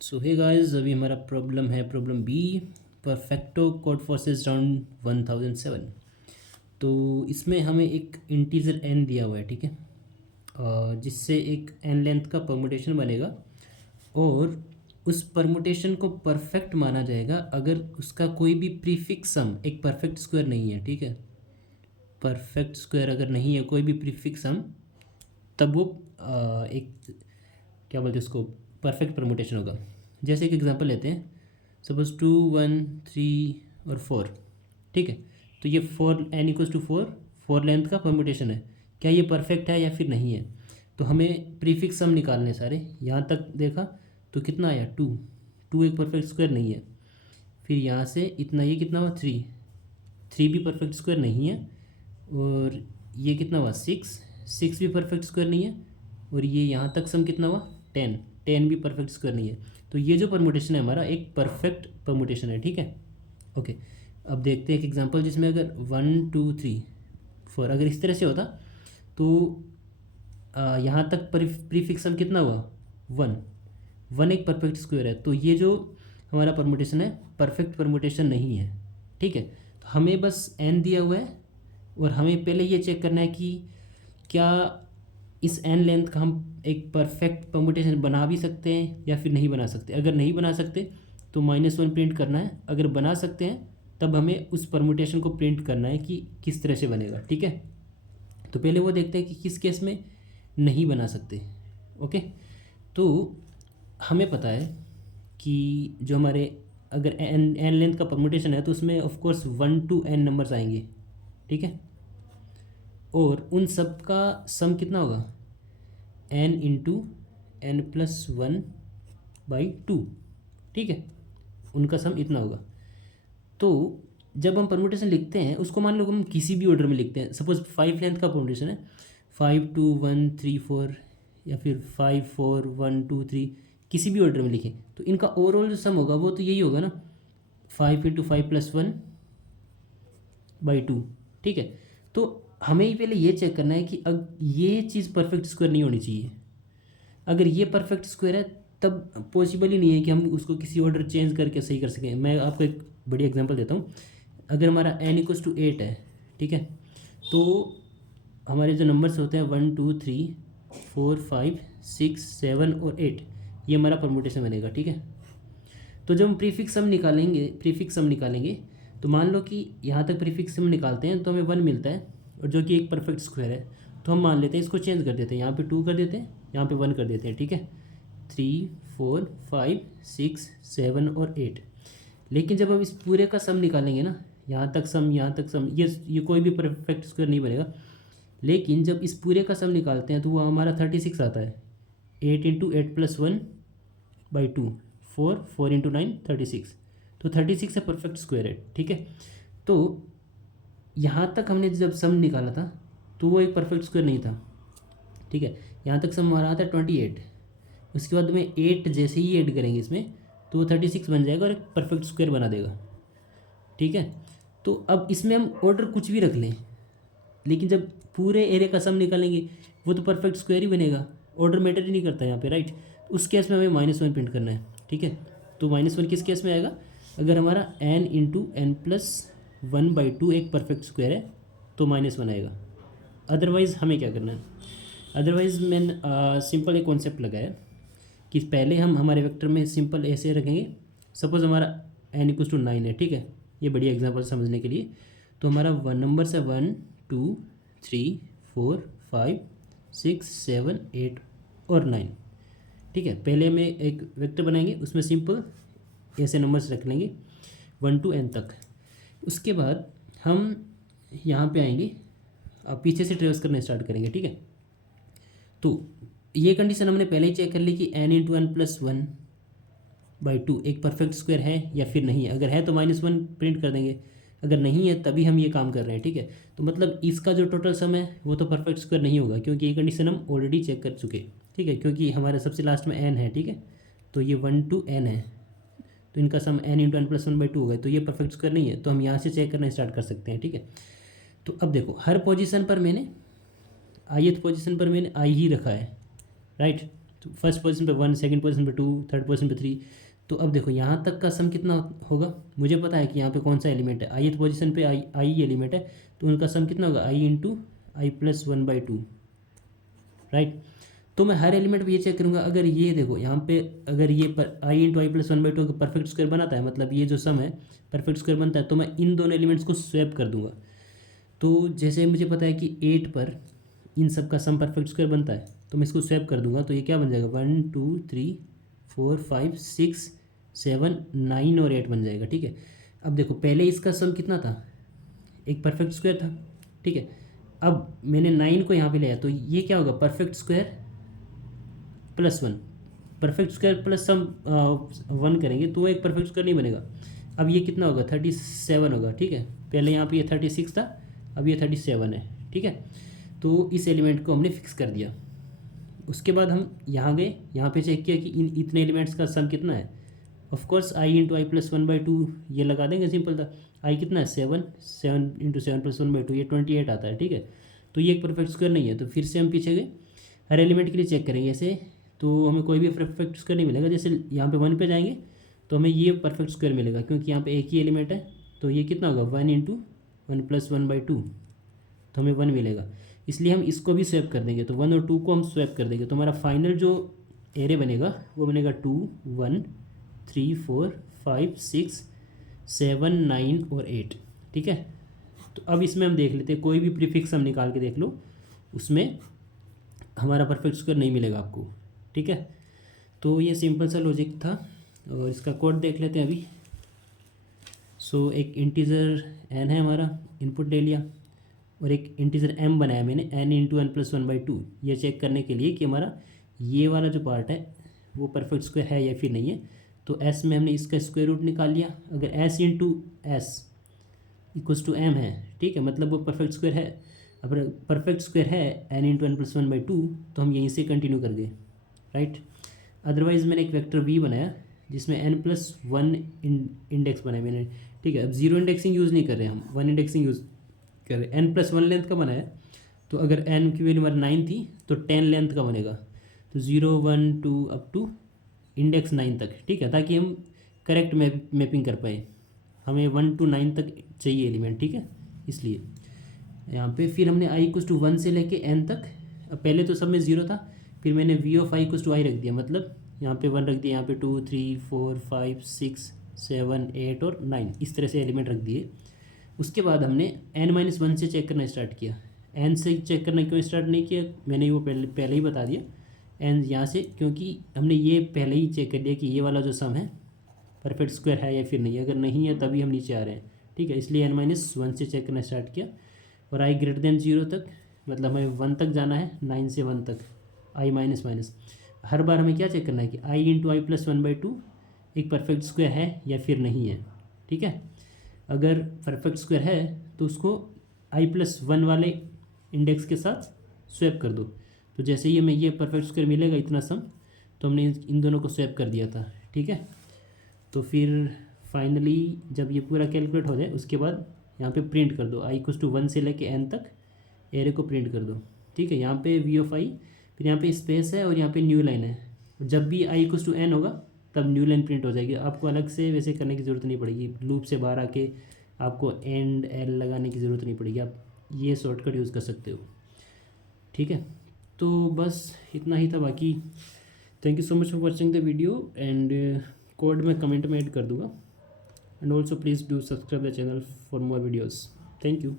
सो hey guys, अभी हमारा problem है problem B, Perfecto Codeforces round 1007। तो इसमें हमें एक इंटीजर n दिया हुआ है, ठीक है, जिससे एक n लेंथ का परमुटेशन बनेगा और उस परमुटेशन को परफेक्ट माना जाएगा अगर उसका कोई भी प्रीफिक्स सम एक परफेक्ट स्क्वायर नहीं है, ठीक है। परफेक्ट स्क्वायर अगर नहीं है कोई भी प्रीफिक्स सम, तब वो एक क्या बोलते हैं उसको, परफेक्ट परमुटेशन होगा। जैसे एक एग्जांपल लेते हैं, सपोज 2 1 3 और 4, ठीक है। तो ये 4 n इक्वल्स टू 4 4 लेंथ का परमुटेशन है। क्या ये परफेक्ट है या फिर नहीं है? तो हमें प्रीफिक्स सम निकालने सारे। यहाँ तक देखा तो कितना आया 2, 2 एक परफेक्ट स्क्वायर नहीं है। फिर यहाँ से इतना, ये कितना हुआ 3, 3 भी परफेक्ट स्क्वायर नहीं है। और ये कितना हुआ 6, 6 भी परफेक्ट स्क्वायर नहीं है। और ये यहाँ तक सम कितना हुआ 10, 10 भी परफेक्ट स्क्वायर नहीं है। तो ये जो परमुटेशन है हमारा एक परफेक्ट परमुटेशन है, ठीक है। ओके, अब देखते हैं एक एग्जांपल जिसमें अगर 1 2 3 4 अगर इस तरह से होता तो यहाँ तक प्रीफिक्स सम कितना हुआ 1, 1 एक परफेक्ट स्क्वायर है। तो ये जो हमारा परमुटेशन है परफेक्ट परमुटेशन नहीं है, ठीक है। तो हमें बस n दिया हुआ है और हमें पहले ये चेक करना है कि क्या इस n लेंथ का हम एक परफेक्ट परमुटेशन बना भी सकते हैं या फिर नहीं बना सकते। अगर नहीं बना सकते तो -1 प्रिंट करना है, अगर बना सकते हैं तब हमें उस परमुटेशन को प्रिंट करना है कि किस तरह से बनेगा, ठीक है। तो पहले वो देखते हैं कि किस केस में नहीं बना सकते। ओके, तो हमें पता है कि जो हमारे अगर n लेंथ का परमुटेशन है तो उसमें of course 1 to n numbers आएंगे, ठीक है। और उन सब का सम कितना होगा n इंटू n+1/2, ठीक है। उनका सम इतना होगा। तो जब हम परमुटेशन लिखते हैं उसको मान लो हम किसी भी ऑर्डर में लिखते हैं। सपोज 5 लेंथ का परमुटेशन है, 5 2 1 3 4 या फिर 5 4 1 2 3, किसी भी ऑर्डर में लिखें तो इनका ओवरऑल जो सम होगा वो तो यही होगा ना, 5 इंटू 5+1/2, ठीक है। तो हमें ही पहले ये चेक करना है कि अब ये चीज़ परफेक्ट स्क्वायर नहीं होनी चाहिए। अगर ये परफेक्ट स्क्वायर है तब पॉसिबल ही नहीं है कि हम उसको किसी ऑर्डर चेंज करके सही कर सकें। मैं आपको एक बढ़िया एग्जांपल देता हूँ। अगर हमारा n=8 है, ठीक है, तो हमारे जो नंबर्स होते हैं 1 2 3 4 5 6 7 और 8, ये हमारा परमुटेशन बनेगा, ठीक है। तो जब हम प्रीफिक्स सम निकालेंगे तो मान लो कि यहाँ तक प्रीफिक्स सम निकालते हैं तो हमें 1 मिलता है, और जो कि एक परफेक्ट स्क्वायर है। तो हम मान लेते हैं इसको चेंज कर देते हैं, यहाँ पे 2 कर देते हैं, यहाँ पे 1 कर देते हैं, ठीक है। 3 4 5 6 7 और 8। लेकिन जब हम इस पूरे का सम निकालेंगे ना, यहाँ तक सम यहाँ तक सम, ये कोई भी परफेक्ट स्क्वायर नहीं बनेगा। लेकिन जब इस पूरे का सम निकालते हैं तो वो हमारा 36 आता है। 8 इंटू 8+1/2, 4 4 इंटू 9 36। तो 36 है परफेक्ट स्क्वायर है, ठीक है। तो यहाँ तक हमने जब सम निकाला था तो वो एक परफेक्ट स्क्वायर नहीं था, ठीक है। यहाँ तक सम हमारा आता है 28। उसके बाद में 8 जैसे ही ऐड करेंगे इसमें तो वो 36 बन जाएगा और एक परफेक्ट स्क्वायर बना देगा, ठीक है। तो अब इसमें हम ऑर्डर कुछ भी रख लें, लेकिन जब पूरे एरिया का सम निकालेंगे वो तो परफेक्ट स्क्वायर ही बनेगा। ऑर्डर मैटर ही नहीं करता यहाँ पे, राइट। उस केस में हमें -1 प्रिंट करना है, ठीक है। तो -1 किस केस में आएगा? अगर हमारा n इंटू n+1/2 एक परफेक्ट स्क्वायर है तो -1 आएगा। अदरवाइज़ हमें क्या करना है? अदरवाइज़ मैंने सिंपल एक कॉन्सेप्ट लगाया कि पहले हम हमारे वेक्टर में सिंपल ऐसे रखेंगे। सपोज़ हमारा n=9 है, ठीक है। ये बढ़िया एग्जांपल समझने के लिए। तो हमारा नंबर है 1 2 3 4 5 6 7 8 और 9, ठीक है। पहले हमें एक वेक्टर बनाएंगे, उसमें सिंपल ऐसे नंबर्स रख लेंगे 1 to n तक। उसके बाद हम यहाँ पे आएंगे, अब पीछे से ट्रेवर्स करना स्टार्ट करेंगे, ठीक है। तो ये कंडीशन हमने पहले ही चेक कर ली कि n इंटू n+1/2 एक परफेक्ट स्क्वायर है या फिर नहीं है। अगर है तो -1 प्रिंट कर देंगे, अगर नहीं है तभी हम ये काम कर रहे हैं, ठीक है। तो मतलब इसका जो टोटल सम है वो तो परफेक्ट स्क्वायर नहीं होगा, क्योंकि ये कंडीशन हम ऑलरेडी चेक कर चुके, ठीक है। क्योंकि हमारे सबसे लास्ट में n है, ठीक है। तो ये 1 to n है, तो इनका सम n इंटू n+1/2 होगा, तो ये परफेक्ट स्क्वायर नहीं है। तो हम यहाँ से चेक करना स्टार्ट कर सकते हैं, ठीक है। तो अब देखो, हर पोजीशन पर मैंने ith पोजीशन पर मैंने i ही रखा है, राइट। तो फर्स्ट पोजीशन पे 1, सेकंड पोजीशन पे 2, थर्ड पोजीशन पे 3। तो अब देखो यहाँ तक का सम कितना होगा, मुझे पता है कि यहाँ पे कौन सा एलिमेंट है, ith पोजीशन पे आई एलिमेंट है, तो उनका सम कितना होगा आई इंटू आई प्लस 1/2, राइट। तो मैं हर एलिमेंट पे ये चेक करूँगा, अगर ये देखो यहाँ पे अगर ये आई इंटू आई प्लस 1/2 का परफेक्ट स्क्वायर बनाता है, मतलब ये जो सम है परफेक्ट स्क्वायर बनता है, तो मैं इन दोनों एलिमेंट्स को स्वैप कर दूंगा। तो जैसे मुझे पता है कि 8 पर इन सब का सम परफेक्ट स्क्वायर बनता है, तो मैं इसको स्वैप कर दूंगा, तो ये क्या बन जाएगा 1 2 3 4 5 6 7 9 और 8 बन जाएगा, ठीक है। अब देखो पहले इसका सम कितना था, एक परफेक्ट स्क्वायर था, ठीक है। अब मैंने 9 को यहाँ पे लिया, तो ये क्या होगा perfect square plus 1, perfect square plus sum 1 करेंगे तो वो एक परफेक्ट स्क्वायर नहीं बनेगा। अब ये कितना होगा 37 होगा, ठीक है। पहले यहाँ पे ये 36 था, अब ये 37 है, ठीक है। तो इस एलिमेंट को हमने फिक्स कर दिया। उसके बाद हम यहाँ गए, यहाँ पे चेक किया कि इन इतने एलिमेंट्स का सम कितना है। Of course I into I plus 1/2 ये लगा देंगे, सिंपल था। आई कितना है 7, 7 इंटू 7 प्लस 1/2 ये 28 आता है, ठीक है। तो ये एक परफेक्ट स्क्वायर नहीं है, तो फिर से हम पीछे गए, हर एलिमेंट के लिए चेक करेंगे ऐसे, तो हमें कोई भी परफेक्ट स्क्वायर नहीं मिलेगा। जैसे यहाँ पे 1 पे जाएंगे तो हमें ये परफेक्ट स्क्वायर मिलेगा, क्योंकि यहाँ पे एक ही एलिमेंट है, तो ये कितना होगा 1 इंटू 1 प्लस 1/2, तो हमें 1 मिलेगा। इसलिए हम इसको भी स्वैप कर देंगे, तो 1 और 2 को हम स्वैप कर देंगे, तो हमारा फाइनल जो एरे बनेगा वो बनेगा 2 1 3 4 5 6 7 9 और 8, ठीक है। तो अब इसमें हम देख लेते हैं, कोई भी प्रीफिक्स हम निकाल के देख लो, उसमें हमारा परफेक्ट स्क्वायर नहीं मिलेगा आपको, ठीक है। तो ये सिंपल सा लॉजिक था, और इसका कोड देख लेते हैं अभी। सो एक इंटीजर n है हमारा, इनपुट ले लिया, और एक इंटीजर m बनाया मैंने n इंटू एन प्लस 1/2, ये चेक करने के लिए कि हमारा ये वाला जो पार्ट है वो परफेक्ट स्क्वायर है या फिर नहीं है। तो s में हमने इसका स्क्वायर रूट निकाल लिया, अगर s into s equals to m है, ठीक है, मतलब वो परफेक्ट स्क्वायर है। अगर परफेक्ट स्क्वायर है n इंटू एन प्लस 1/2, तो हम यहीं से कंटिन्यू कर गए, राइट। अदरवाइज़ मैंने एक वेक्टर v बनाया जिसमें n+1 इंडेक्स बनाए मैंने, ठीक है। अब जीरो इंडेक्सिंग यूज़ नहीं कर रहे हम, 1 इंडेक्सिंग यूज़ कर रहे हैं। n+1 लेंथ का बनाया, तो अगर n की वैल्यू हमारी 9 थी तो 10 लेंथ का बनेगा, तो 0 1 2 अप टू इंडेक्स 9 तक, ठीक है, ताकि हम करेक्ट मैपिंग कर पाए। हमें 1 to 9 तक चाहिए एलिमेंट, ठीक है। इसलिए यहाँ पे फिर हमने i = 1 से लेके n तक, अब पहले तो सब में 0 था, फिर मैंने v ऑफ i = i रख दिया, मतलब यहाँ पे 1 रख दिया, यहाँ पे 2 3 4 5 6 7 8 और 9, इस तरह से एलिमेंट रख दिए। उसके बाद हमने n-1 से चेक करना स्टार्ट किया। n से चेक करना क्यों स्टार्ट नहीं किया, मैंने वो पहले ही बता दिया। n यहाँ से, क्योंकि हमने ये पहले ही चेक कर लिया कि ये वाला जो सम है परफेक्ट स्क्वायर है या फिर नहीं, अगर नहीं है तभी हम नीचे आ रहे हैं, ठीक है। इसलिए n-1 से चेक करना स्टार्ट किया, और i 0 तक, मतलब हमें 1 तक जाना है, 9 से 1 तक, i-। हर बार हमें क्या चेक करना है कि i इंटू आई प्लस 1/2 एक परफेक्ट स्क्वायर है या फिर नहीं है, ठीक है। अगर परफेक्ट स्क्वायर है तो उसको i+1 वाले इंडेक्स के साथ स्वैप कर दो। तो जैसे ही हमें ये परफेक्ट स्क्वायर मिलेगा इतना सम, तो हमने इन दोनों को स्वैप कर दिया था, ठीक है। तो फिर फाइनली जब ये पूरा कैलकुलेट हो जाए, उसके बाद यहाँ पे प्रिंट कर दो, i = 1 से लेके n तक एरे को प्रिंट कर दो, ठीक है। यहाँ पे v ऑफ i, फिर यहाँ पे स्पेस है और यहाँ पे न्यू लाइन है। जब भी i = n होगा तब न्यू लाइन प्रिंट हो जाएगी, आपको अलग से वैसे करने की ज़रूरत नहीं पड़ेगी, लूप से बाहर आके आपको एंड एल लगाने की ज़रूरत नहीं पड़ेगी, आप ये शॉर्टकट यूज़ कर सकते हो, ठीक है। तो बस इतना ही था, बाकी thank you so much for watching the video, and code में कमेंट में ऐड कर दूँगा, and also please do subscribe the channel for more videos. Thank you.